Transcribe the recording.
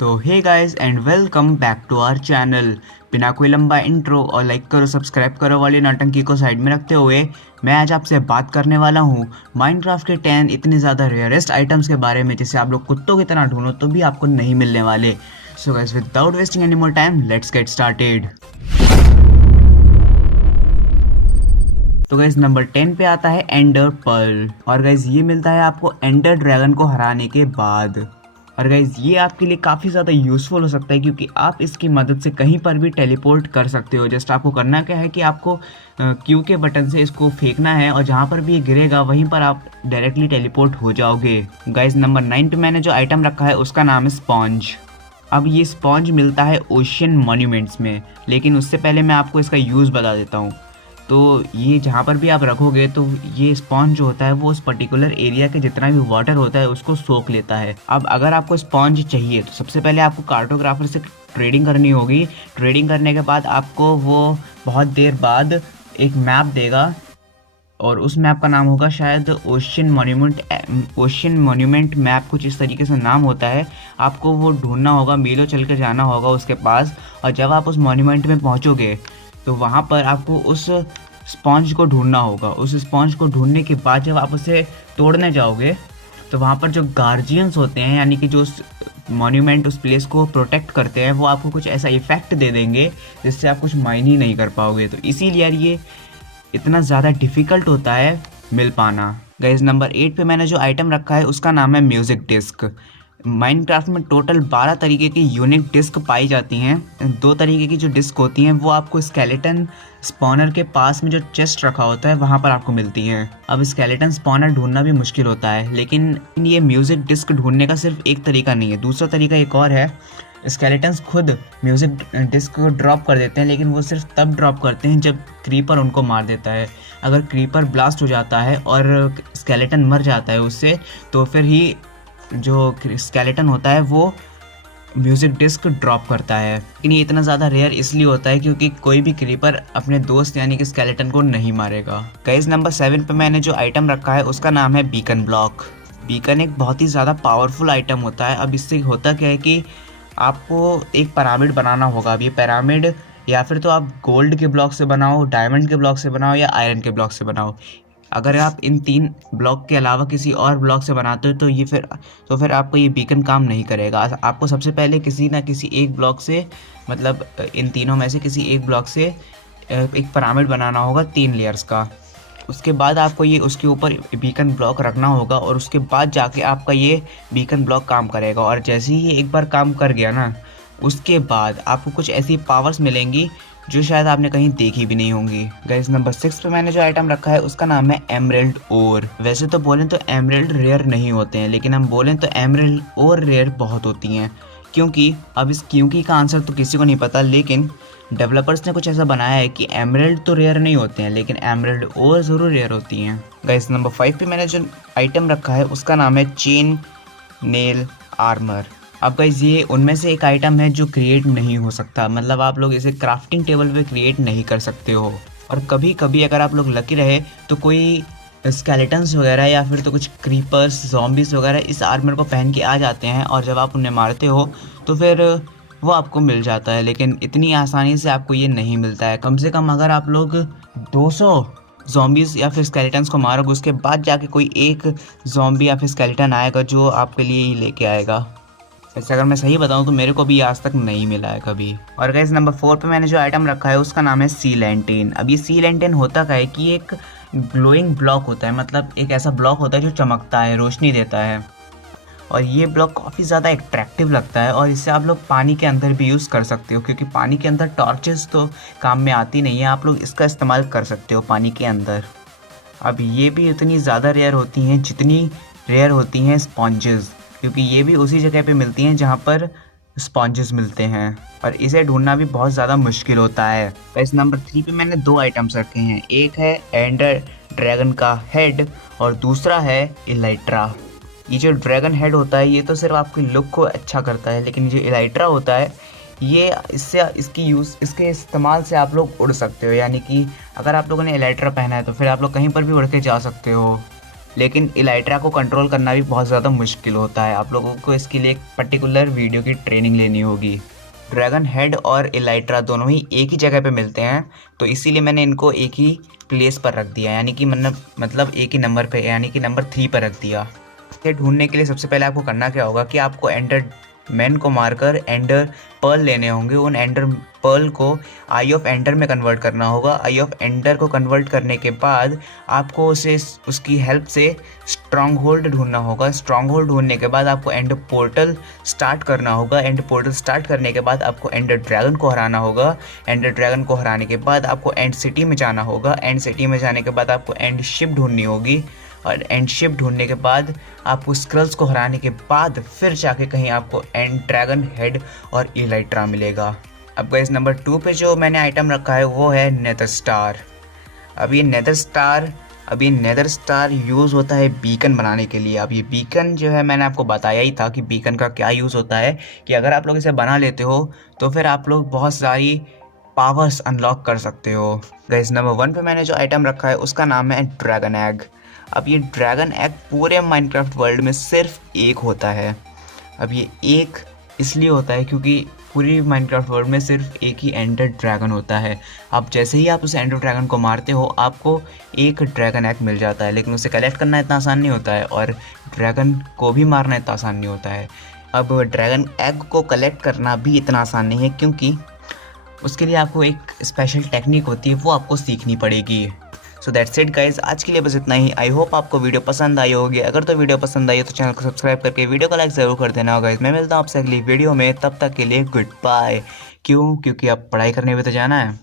तो hey guys and welcome back to our channel. बिना कोई लंबा इंट्रो और लाइक करो सब्सक्राइब करो वाली नौटंकी को साइड में रखते हुए मैं आज आपसे बात करने वाला हूँ माइनक्राफ्ट के 10 इतने ज़्यादा रेयरेस्ट आइटम्स के बारे में जिसे आप लोग कुत्तों की तरह ढूंढो तो भी आपको नहीं मिलने वाले। So guys without wasting any more time let's get started. तो गाइस नंबर 10 पे आता है एंडर पर्ल और गाइस ये मिलता है आपको एंडर ड्रैगन को हराने के बाद। और गाइज ये आपके लिए काफ़ी ज़्यादा यूज़फुल हो सकता है क्योंकि आप इसकी मदद से कहीं पर भी टेलीपोर्ट कर सकते हो। जस्ट आपको करना क्या है कि आपको क्यू के बटन से इसको फेंकना है और जहाँ पर भी ये गिरेगा वहीं पर आप डायरेक्टली टेलीपोर्ट हो जाओगे। गाइज नंबर 9 पे मैंने जो आइटम रखा है उसका नाम है स्पॉन्ज। अब ये स्पॉन्ज मिलता है ओशियन मॉन्यूमेंट्स में, लेकिन उससे पहले मैं आपको इसका यूज़ बता देता हूँ। तो ये जहाँ पर भी आप रखोगे तो ये स्पॉन्ज जो होता है वो उस पर्टिकुलर एरिया के जितना भी वाटर होता है उसको सोख लेता है। अब अगर आपको स्पॉन्ज चाहिए तो सबसे पहले आपको कार्टोग्राफर से ट्रेडिंग करनी होगी। ट्रेडिंग करने के बाद आपको वो बहुत देर बाद एक मैप देगा और उस मैप का नाम होगा शायद ओशियन मॉन्यूमेंट मैप, कुछ इस तरीके से नाम होता है। आपको वो ढूंढना होगा, मीलों चल के जाना होगा उसके पास, और जब आप उस मॉन्यूमेंट में पहुँचोगे तो वहाँ पर आपको उस स्पॉन्ज को ढूंढना होगा। उस स्पॉन्ज को ढूंढने के बाद जब आप उसे तोड़ने जाओगे तो वहाँ पर जो गार्जियंस होते हैं यानी कि जो उस मॉन्यूमेंट उस प्लेस को प्रोटेक्ट करते हैं वो आपको कुछ ऐसा इफेक्ट दे देंगे जिससे आप कुछ माइन ही नहीं कर पाओगे। तो इसीलिए यार ये इतना ज़्यादा डिफ़िकल्ट होता है मिल पाना। गाइस नंबर 8 पे मैंने जो आइटम रखा है उसका नाम है म्यूज़िक डिस्क। माइनक्राफ्ट में टोटल 12 तरीके की यूनिक डिस्क पाई जाती हैं। 2 तरीके की जो डिस्क होती हैं वो आपको स्केलेटन स्पॉनर के पास में जो चेस्ट रखा होता है वहाँ पर आपको मिलती हैं। अब स्केलेटन स्पॉनर ढूंढना भी मुश्किल होता है, लेकिन ये म्यूज़िक डिस्क ढूंढने का सिर्फ एक तरीका नहीं है, दूसरा तरीका एक और है। स्केलेटन्स खुद म्यूज़िक डिस्क को ड्रॉप कर देते हैं, लेकिन वो सिर्फ तब ड्रॉप करते हैं जब क्रीपर उनको मार देता है। अगर क्रीपर ब्लास्ट हो जाता है और स्केलेटन मर जाता है उससे, तो फिर ही जो स्केलेटन होता है वो म्यूज़िक डिस्क ड्रॉप करता है। लेकिन ये इतना ज़्यादा रेयर इसलिए होता है क्योंकि कोई भी क्रीपर अपने दोस्त यानी कि स्केलेटन को नहीं मारेगा। गाइस नंबर 7 पे मैंने जो आइटम रखा है उसका नाम है बीकन ब्लॉक। बीकन एक बहुत ही ज़्यादा पावरफुल आइटम होता है। अब इससे होता क्या है कि आपको एक पिरामिड बनाना होगा। अब ये पिरामिड या फिर तो आप गोल्ड के ब्लॉक से बनाओ, डायमंड के ब्लॉक से बनाओ या आयरन के ब्लॉक से बनाओ। अगर आप इन 3 ब्लॉक के अलावा किसी और ब्लॉक से बनाते हो तो फिर आपको ये बीकन काम नहीं करेगा। आपको सबसे पहले किसी ना किसी एक ब्लॉक से, मतलब इन तीनों में से किसी एक ब्लॉक से एक पिरामिड बनाना होगा 3 लेयर्स का। उसके बाद आपको ये उसके ऊपर बीकन ब्लॉक रखना होगा और उसके बाद जाके आपका ये बीकन ब्लॉक काम करेगा। और जैसे ही ये एक बार काम कर गया ना, उसके बाद आपको कुछ ऐसी पावर्स मिलेंगी जो शायद आपने कहीं देखी भी नहीं होंगी। गाइस नंबर 6 पे मैंने जो आइटम रखा है उसका नाम है एमरल्ड ओर। वैसे तो बोलें तो एमरल्ड रेयर नहीं होते हैं, लेकिन हम बोलें तो एमरल्ड ओर रेयर बहुत होती हैं। क्योंकि का आंसर तो किसी को नहीं पता, लेकिन डेवलपर्स ने कुछ ऐसा बनाया है कि एमरल्ड तो रेयर नहीं होते हैं लेकिन एमरल्ड ओर ज़रूर रेयर होती हैं। गाइस नंबर 5 पे मैंने जो आइटम रखा है उसका नाम है चेन नेल आर्मर। अब गाइस ये उनमें से एक आइटम है जो क्रिएट नहीं हो सकता, मतलब आप लोग इसे क्राफ्टिंग टेबल पे क्रिएट नहीं कर सकते हो। और कभी कभी अगर आप लोग लकी रहे तो कोई स्केलेटन्स वगैरह या फिर तो कुछ क्रीपर्स ज़ॉम्बीज़ वगैरह इस आर्मर को पहन के आ जाते हैं और जब आप उन्हें मारते हो तो फिर वो आपको मिल जाता है, लेकिन इतनी आसानी से आपको ये नहीं मिलता है। कम से कम अगर आप लोग 200 ज़ॉम्बीज़ या फिर स्केलेटन्स को मारोगे उसके बाद जाके कोई एक ज़ॉम्बी या फिर स्केलेटन आएगा जो आपके लिए ही लेके आएगा। वैसे अगर मैं सही बताऊं तो मेरे को भी आज तक नहीं मिला है कभी। और गाइस नंबर 4 पे मैंने जो आइटम रखा है उसका नाम है सी लैंटेन। अब ये सी लैंटेन होता क्या है कि एक ग्लोइंग ब्लॉक होता है, मतलब एक ऐसा ब्लॉक होता है जो चमकता है, रोशनी देता है। और ये ब्लॉक काफ़ी ज़्यादा अट्रैक्टिव लगता है और इससे आप लोग पानी के अंदर भी यूज़ कर सकते हो, क्योंकि पानी के अंदर टॉर्चेस तो काम में आती नहीं है, आप लोग इसका इस्तेमाल कर सकते हो पानी के अंदर। अब ये भी इतनी ज़्यादा रेयर होती हैं जितनी रेयर होती हैं स्पॉन्जेस, क्योंकि ये भी उसी जगह पे मिलती हैं जहाँ पर स्पॉन्जेस मिलते हैं और इसे ढूंढना भी बहुत ज़्यादा मुश्किल होता है। गाइस नंबर 3 पे मैंने 2 आइटम्स रखे हैं, एक है एंडर ड्रैगन का हेड और दूसरा है इलाइट्रा। ये जो ड्रैगन हेड होता है ये तो सिर्फ आपकी लुक को अच्छा करता है, लेकिन जो इलाइट्रा होता है ये इसके इस्तेमाल से आप लोग उड़ सकते हो। यानी कि अगर आप लोगों ने इलाइट्रा पहना है तो फिर आप लोग कहीं पर भी उड़ के जा सकते हो। लेकिन इलाइट्रा को कंट्रोल करना भी बहुत ज़्यादा मुश्किल होता है। आप लोगों को इसके लिए एक पर्टिकुलर वीडियो की ट्रेनिंग लेनी होगी। ड्रैगन हेड और इलाइट्रा दोनों ही एक ही जगह पे मिलते हैं, तो इसीलिए मैंने इनको एक ही प्लेस पर रख दिया, यानी कि मतलब एक ही नंबर पे, यानी कि नंबर 3 पर रख दिया। इसे ढूंढने के लिए सबसे पहले आपको करना क्या होगा कि आपको एंडर मैन को मारकर एंडर पर्ल लेने होंगे। उन एंडर पर्ल को आई ऑफ एंडर में कन्वर्ट करना होगा। आई ऑफ एंडर को कन्वर्ट करने के बाद आपको उसे उसकी हेल्प से स्ट्रॉन्ग होल्ड ढूंढना होगा। स्ट्रॉन्ग होल्ड ढूंढने के बाद आपको एंड पोर्टल स्टार्ट करना होगा। एंड पोर्टल स्टार्ट करने के बाद आपको एंडर ड्रैगन को हराना होगा। एंडर ड्रैगन को हराने के बाद आपको एंड सिटी में जाना होगा। एंड सिटी में जाने के बाद आपको एंड शिप ढूंढनी होगी, और एंड शिप ढूंढने के बाद आपको स्क्रल्स को हराने के बाद फिर जाके कहीं आपको एंड ड्रैगन हेड और इलाइट्रा मिलेगा। अब गाइस नंबर 2 पे जो मैंने आइटम रखा है वो है नेदर स्टार। अब ये नेदर स्टार यूज़ होता है बीकन बनाने के लिए। अब ये बीकन जो है मैंने आपको बताया ही था कि बीकन का क्या यूज़ होता है, कि अगर आप लोग इसे बना लेते हो तो फिर आप लोग बहुत सारी पावर्स अनलॉक कर सकते हो। गाइस नंबर 1 पे मैंने जो आइटम रखा है उसका नाम है ड्रैगन एग। अब ये ड्रैगन एग पूरे माइनक्राफ्ट वर्ल्ड में सिर्फ एक होता है। अब ये एक इसलिए होता है क्योंकि पूरी माइनक्राफ्ट वर्ल्ड में सिर्फ एक ही एंडर ड्रैगन होता है। अब जैसे ही आप उस एंडर ड्रैगन को मारते हो आपको एक ड्रैगन एग मिल जाता है, लेकिन उसे कलेक्ट करना इतना आसान नहीं होता है, और ड्रैगन को भी मारना इतना आसान नहीं होता है। अब ड्रैगन एग को कलेक्ट करना भी इतना आसान नहीं है, क्योंकि उसके लिए आपको एक स्पेशल टेक्निक होती है, वो आपको सीखनी पड़ेगी। सो दैट्स इट गाइज, आज के लिए बस इतना ही। आई होप आपको वीडियो पसंद आई होगी। अगर तो वीडियो पसंद आई हो तो चैनल को सब्सक्राइब करके वीडियो को लाइक ज़रूर कर देना गाइज। मैं मिलता हूँ आपसे अगली वीडियो में, तब तक के लिए गुड बाय। क्योंकि अब पढ़ाई करने भी तो जाना है।